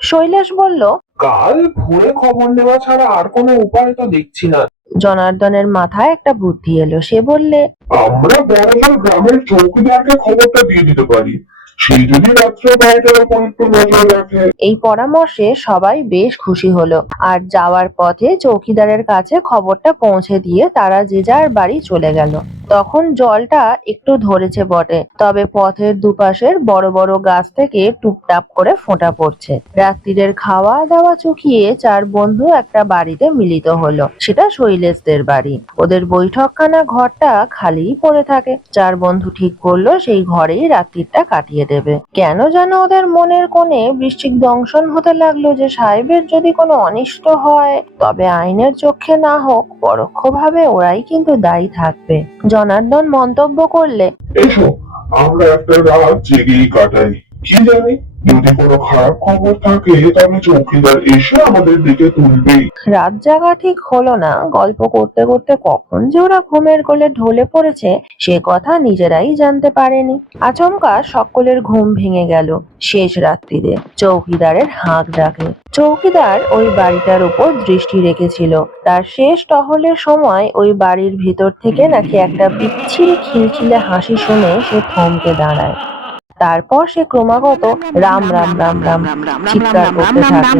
শৈলেশ বলল, কাল ভোরে খবর নেওয়া ছাড়া আর কোনো উপায় তো দেখছি না। জনার্দনের মাথায় একটা বুদ্ধি এলো। সে বললে, আমরা বরঞ্চ গ্রামের চৌকিদারকে খবরটা দিয়ে দিতে পারি। সেই যদি রাত্রে বাড়িটার উপর একটু নজর রাখে। এই পরামর্শে সবাই বেশ খুশি হলো, আর যাওয়ার পথে চৌকিদারের কাছে খবরটা পৌঁছে দিয়ে তারা যে যার বাড়ি চলে গেল। তখন জলটা একটু ধরেছে বটে, তবে পথের দুপাশের বড় বড় গাছ থেকে টুপটাপ করে ফোঁটা পড়ছে। রাত্রিরের খাওয়া দাওয়া চুকিয়ে চার বন্ধু একটা বাড়িতে মিলিত হলো। সেটা শৈলেশদের বাড়ি। ওদের বৈঠকখানা ঘরটা খালিই পড়ে থাকে। চার বন্ধু ঠিক করলো সেই ঘরেই রাত্রিটা কাটিয়ে দেবে। কেন যেন ওদের মনের কোণে বৃশ্চিক দংশন হতে লাগলো যে সাহেবের যদি কোনো অনিষ্ট হয়, তবে আইনের চোখে না হোক পরোক্ষভাবে ওরাই কিন্তু দায়ী থাকবে। জনার্দন মন্তব্য করলে, এসো আমরা একটা রাত জেগেই কাটাই। কি জানি যদি কোনো খারাপ খবর থাকে তবে চৌকিদার এসে আমাদের দিকে তুলবেই। রাত জাগা ঠিক হলো না। গল্প করতে করতে কখন যে ওরা ঘুমের কোলে ঢলে পড়েছে সে কথা নিজেরাই জানতে পারেনি। আচমকা সকলের ঘুম ভেঙে গেল শেষ রাত্রিরে চৌকিদারের হাঁক ডাকে। চৌকিদার ওই বাড়িটার উপর দৃষ্টি রেখেছিল। তার শেষ টহলের সময় ওই বাড়ির ভিতর থেকে নাকি একটা বিচ্ছিরি খিলখিলে হাসি শুনে সে থমকে দাঁড়ায়। তারপর সে ক্রমাগত রাম রাম রাম রাম চিৎকার করতে থাকে।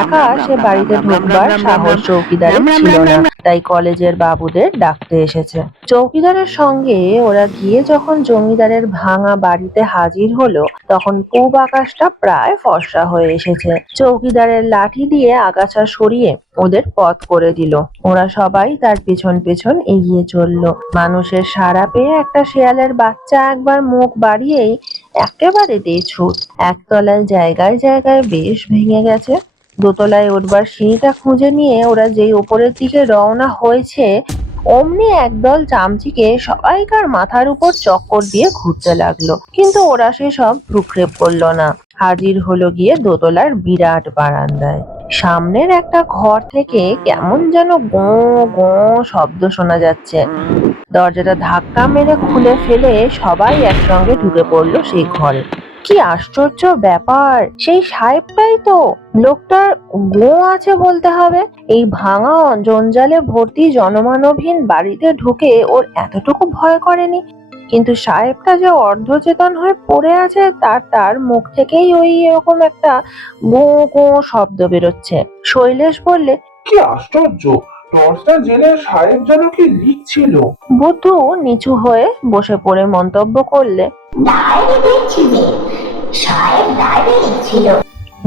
একা সে বাড়িতে ঢোকবার সাহস চৌকিদারের ছিল না, তাই কলেজের বাবুদের ডাকতে এসেছে। চৌকিদারের সঙ্গে ওরা গিয়ে যখন জমিদারের ভাঙা বাড়িতে হাজির হলো, তখন পূব আকাশটা প্রায় ফর্সা হয়ে এসেছে। চৌকিদারের লাঠি দিয়ে আগাছা সরিয়ে ওদের পথ করে দিল। ওরা সবাই তার পেছন পেছন এগিয়ে চলল। মানুষের সাড়া পেয়ে একটা শেয়ালের বাচ্চা একবার মুখ বাড়িয়েই একেবারে দে ছুট। একতলায় জায়গায় জায়গায় বেশ ভেঙে গেছে। দোতলায় উঠবার সিঁড়িটা খুঁজে নিয়ে ওরা যেই উপরের দিকে রওনা হয়েছে, অমনি একদল চামচিকে সবাইকার মাথার উপর চক্কর দিয়ে ঘুরতে লাগলো। কিন্তু ওরা সেসব ভ্রুক্ষেপ করলো না। হাজির হলো গিয়ে দোতলার বিরাট বারান্দায়। সামনের একটা ঘর থেকে কেমন যেন গো গো শব্দ শোনা যাচ্ছে। দরজাটা ধাক্কা মেরে খুলে ফেলে সবাই একসঙ্গে ঢুকে পড়লো সেই ঘরে। কি আশ্চর্য ব্যাপার! সেই সাহেবটাই তো। লোকটার গো আছে বলতে হবে। এই ভাঙা জঞ্জালে ভর্তি জনমানবহীন বাড়িতে ঢুকে ওর এতটুকু ভয় করেনি। কিন্তু সাহেবটা যে অর্ধচেতন হয়ে পড়ে আছে, তার মুখ থেকেই ওই এরকম একটা গো গো শব্দ বেরোচ্ছে। শৈলেশ বললে, কি আশ্চর্য! টর্চটা জেলে সাহেব যেন কি লিখছিল। বুদ্ধু নিচু হয়ে বসে পড়ে মন্তব্য করলে, ডায়েরি দেখছি যে সাহেব ডায়েরি লিখছিল।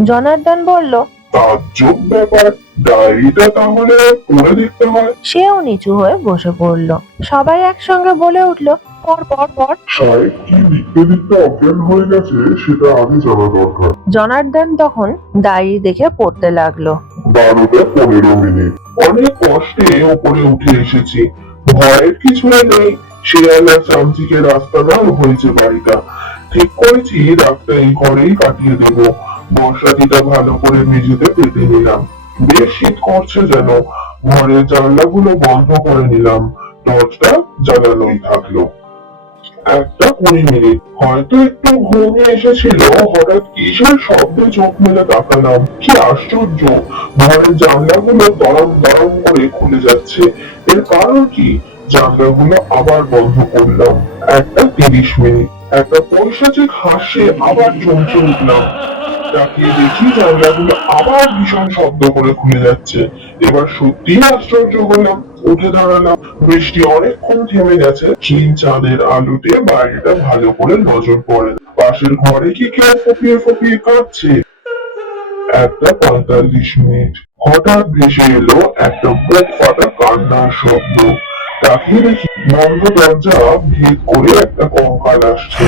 জনার্দন বলল, তাজ্জব ব্যাপার, ডায়েরিটা তাহলে পড়ে দেখতে হয়। সেও নিচু হয়ে বসে পড়ল। সবাই একসঙ্গে বলে উঠল, পর পর পর। সাহেব কি লিখতে লিখতে অজ্ঞান হয়ে গেছে সেটা আগে জানা দরকার। জনার্দন তখন ডায়েরি দেখে পড়তে লাগলো। 12:15। অনেক কষ্টে উপরে উঠে এসেছি। ভয়ের কিছু নেই। শেয়াল আর চামচিকে রাস্তা দাও হয়েছে বাড়িটা। ঠিক করেছি রাতটা এই ঘরেই কাটিয়ে দেব। বর্ষাটিটা ভালো করে মেঝেতে পেতে নিলাম। বেশ শীত করছে যেন। ঘরের জানলাগুলো বন্ধ করে নিলাম। টর্চটা জ্বালানোই থাকলো। 1:20। হয়তো একটু ঘুমিয়ে এসেছিল, হঠাৎ কিসের শব্দে চোখ মেলে তাকালাম। কি আশ্চর্য! ঘরের জানলাগুলো দরম দরম করে খুলে যাচ্ছে। এর কারণ কি? জানলাগুলো আবার বন্ধ করলাম। 1:30। একটা পৈশাচিক হাসে আবার চমকে উঠলাম। তাকিয়ে দেখি জানলাগুলো আবার ভীষণ শব্দ করে খুলে যাচ্ছে। এবার সত্যিই আশ্চর্য হলাম। উঠে দাঁড়ালাম। বৃষ্টি অনেকক্ষণ থেমে গেছে। ক্ষীণ চাঁদের আলোতে বাইরেটা ভালো করে নজর পড়ে। পাশের ঘরে কি কেউ ফুপিয়ে ফুপিয়ে কাঁদছে? 1:45। হঠাৎ ভেসে এলো একটা বুক ফাটা কান্নার শব্দ। তাকিয়ে দেখি বন্ধ দরজা ভেদ করে একটা কঙ্কাল আসছে।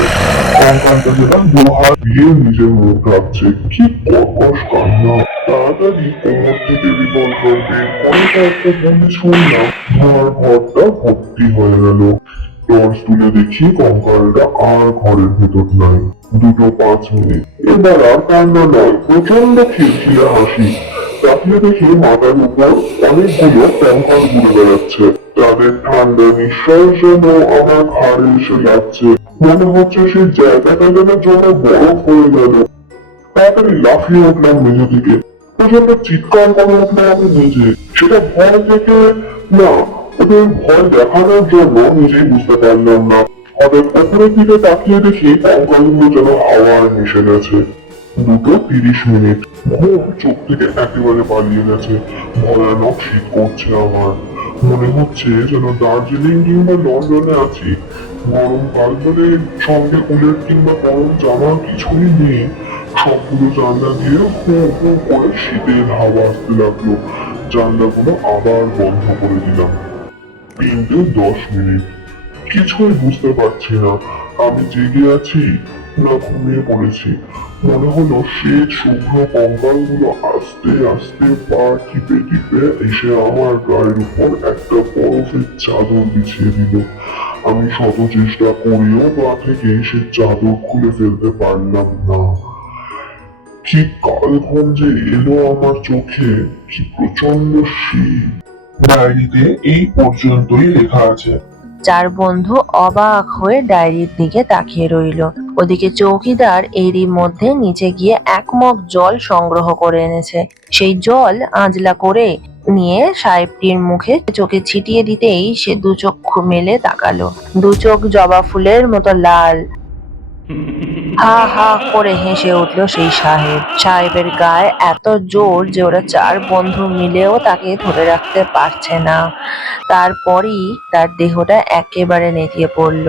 কঙ্কালটা যেন দুহাত দিয়ে নিজের মুখ ঢাকছে। কি কর্কশ কান্না! তাড়াতাড়ি কোমর থেকে রিভলভার বের করে কয়েকটা গুলি ছুড়লাম। ঘরটা ভর্তি হয়ে গেল। টর্চ তুলে দেখি কঙ্কালটা আর ঘরের ভেতর নাই। 2:05। এবার আর কান্না নয়, প্রচন্ড খিলখিলে হাসি। তাকিয়ে দেখি মাথার উপর অনেকগুলো কঙ্কাল ঘুরে বেড়াচ্ছে। তাদের ঠান্ডা নিঃশ্বাস যেন আমার ঘাড়ে এসে লাগছে। মনে হচ্ছে সেই জায়গাটা যেন জমে বরফ হয়ে গেল। তাড়াতাড়ি লাফিয়ে উঠলাম মেঝে থেকে। প্রচন্ড চিৎকার করে উঠলাম আমি নিজে। সেটা ভয় থেকে না, ওদের ভয় দেখানোর জন্য নিজেই বুঝতে পারলাম না। হঠাৎ উপরের দিকে তাকিয়ে দেখি কঙ্কালগুলো যেন হাওয়ায় মিশে গেছে। 2:30 ঘুম চোখ থেকে একেবারে পালিয়ে গেছে। ভয়ানক শীত করছে আমার। মনে হচ্ছে যেন দার্জিলিং কিংবা লন্ডনে আছি। গরমকাল বলে সঙ্গে কুলের কিংবা গরম জামা কিছুই নেই। সবগুলো জানলা দিয়ে হু হু করে শীতের হাওয়া আসতে লাগলো। জানলাগুলো আবার বন্ধ করে দিলাম। 3:10 কিছুই বুঝতে পারছি না, আমি জেগে আছি না ঘুমিয়ে পড়েছি। মনে হলো সেই শুভ্র কঙ্কালগুলো আস্তে আস্তে পা টিপে টিপে এসে আমার গায়ের উপর একটা বরফের চাদর বিছিয়ে দিল। আমি শত চেষ্টা করেও পা থেকে সে চাদর খুলে ফেলতে পারলাম না। কি কাল ঘুম যে এলো আমার চোখে, কি প্রচন্ড শীত। ডায়েরিতে এই পর্যন্তই লেখা আছে। চার বন্ধু অবাক হয়ে ডায়েরির দিকে তাকিয়ে রইল। ওদিকে চৌকিদার এরই মধ্যে নিচে গিয়ে এক মগ জল সংগ্রহ করে এনেছে। সেই জল আঁজলা করে নিয়ে সাহেবটির মুখে চোখে ছিটিয়ে দিতেই সে দু চক্ষু মেলে তাকালো। দু চোখ জবা ফুলের মতো লাল। হা হা করে হেসে উঠল সেই সাহেবের গায়ে এত জোর যে ওরা চার বন্ধু মিলেও তাকে ধরে রাখতে পারছে না। তারপরই তার দেহটা একেবারে নেতিয়ে পড়ল।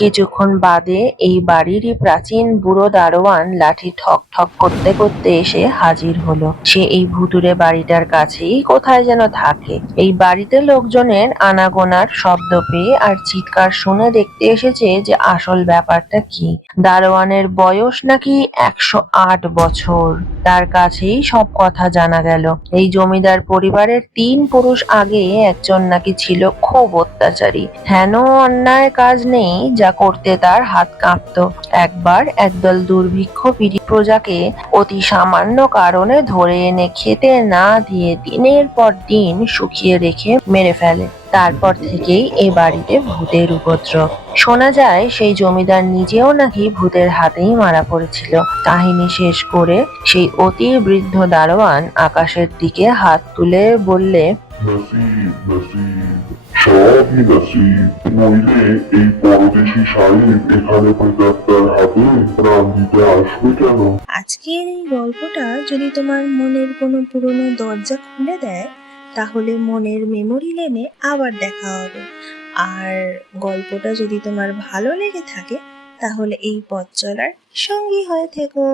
কিছুক্ষণ বাদে এই বাড়িরই প্রাচীন বুড়ো দারোয়ান লাঠি ঠক ঠক করতে করতে এসে হাজির হলো। সে এই ভুতুড়ে বাড়িটার কাছেই কোথায় যেন থাকে। এই বাড়িতে লোকজনের আনাগোনার শব্দ পেয়ে আর চিৎকার শুনে দেখতে এসেছে যে আসল ব্যাপারটা কি। দারোয়ানের বয়স নাকি 108 বছর। তার কাছেই সব কথা জানা গেল। এই জমিদার পরিবারের 3 পুরুষ আগে একজন নাকি ছিল খুব অত্যাচারী। হেন অন্যায় কাজ নেই যা করতে তার হাত কাঁপতো। একবার একদল দুর্ভিক্ষ পীড়িত প্রজাকে অতি সামান্য কারণে ধরে এনে খেতে না দিয়ে দিনের পর দিন শুকিয়ে রেখে মেরে ফেলে। তারপর থেকেই এ বাড়িতে ভূতের উপদ্রব। শোনা যায় সেই জমিদার নিজেও নাকি ভূতের হাতেই মারা পড়েছিল। কাহিনী শেষ করে সেই অতি বৃদ্ধ দারোয়ান আকাশের দিকে হাত তুলে বললে, নসিব নসিব, সবই নসিব। নইলে এই পরদেশি সাহেব এখানে প্রেতাত্মার হাতে প্রাণ দিতে আসবে কেন? আজকের এই গল্পটা যদি তোমার মনের কোনো পুরনো দরজা খুলে দেয়, তাহলে মনের মেমোরি লেনে আবার দেখা হবে। আর গল্পটা যদি তোমার ভালো লেগে থাকে, তাহলে এই পথ চলার সঙ্গী হয়ে থেকো।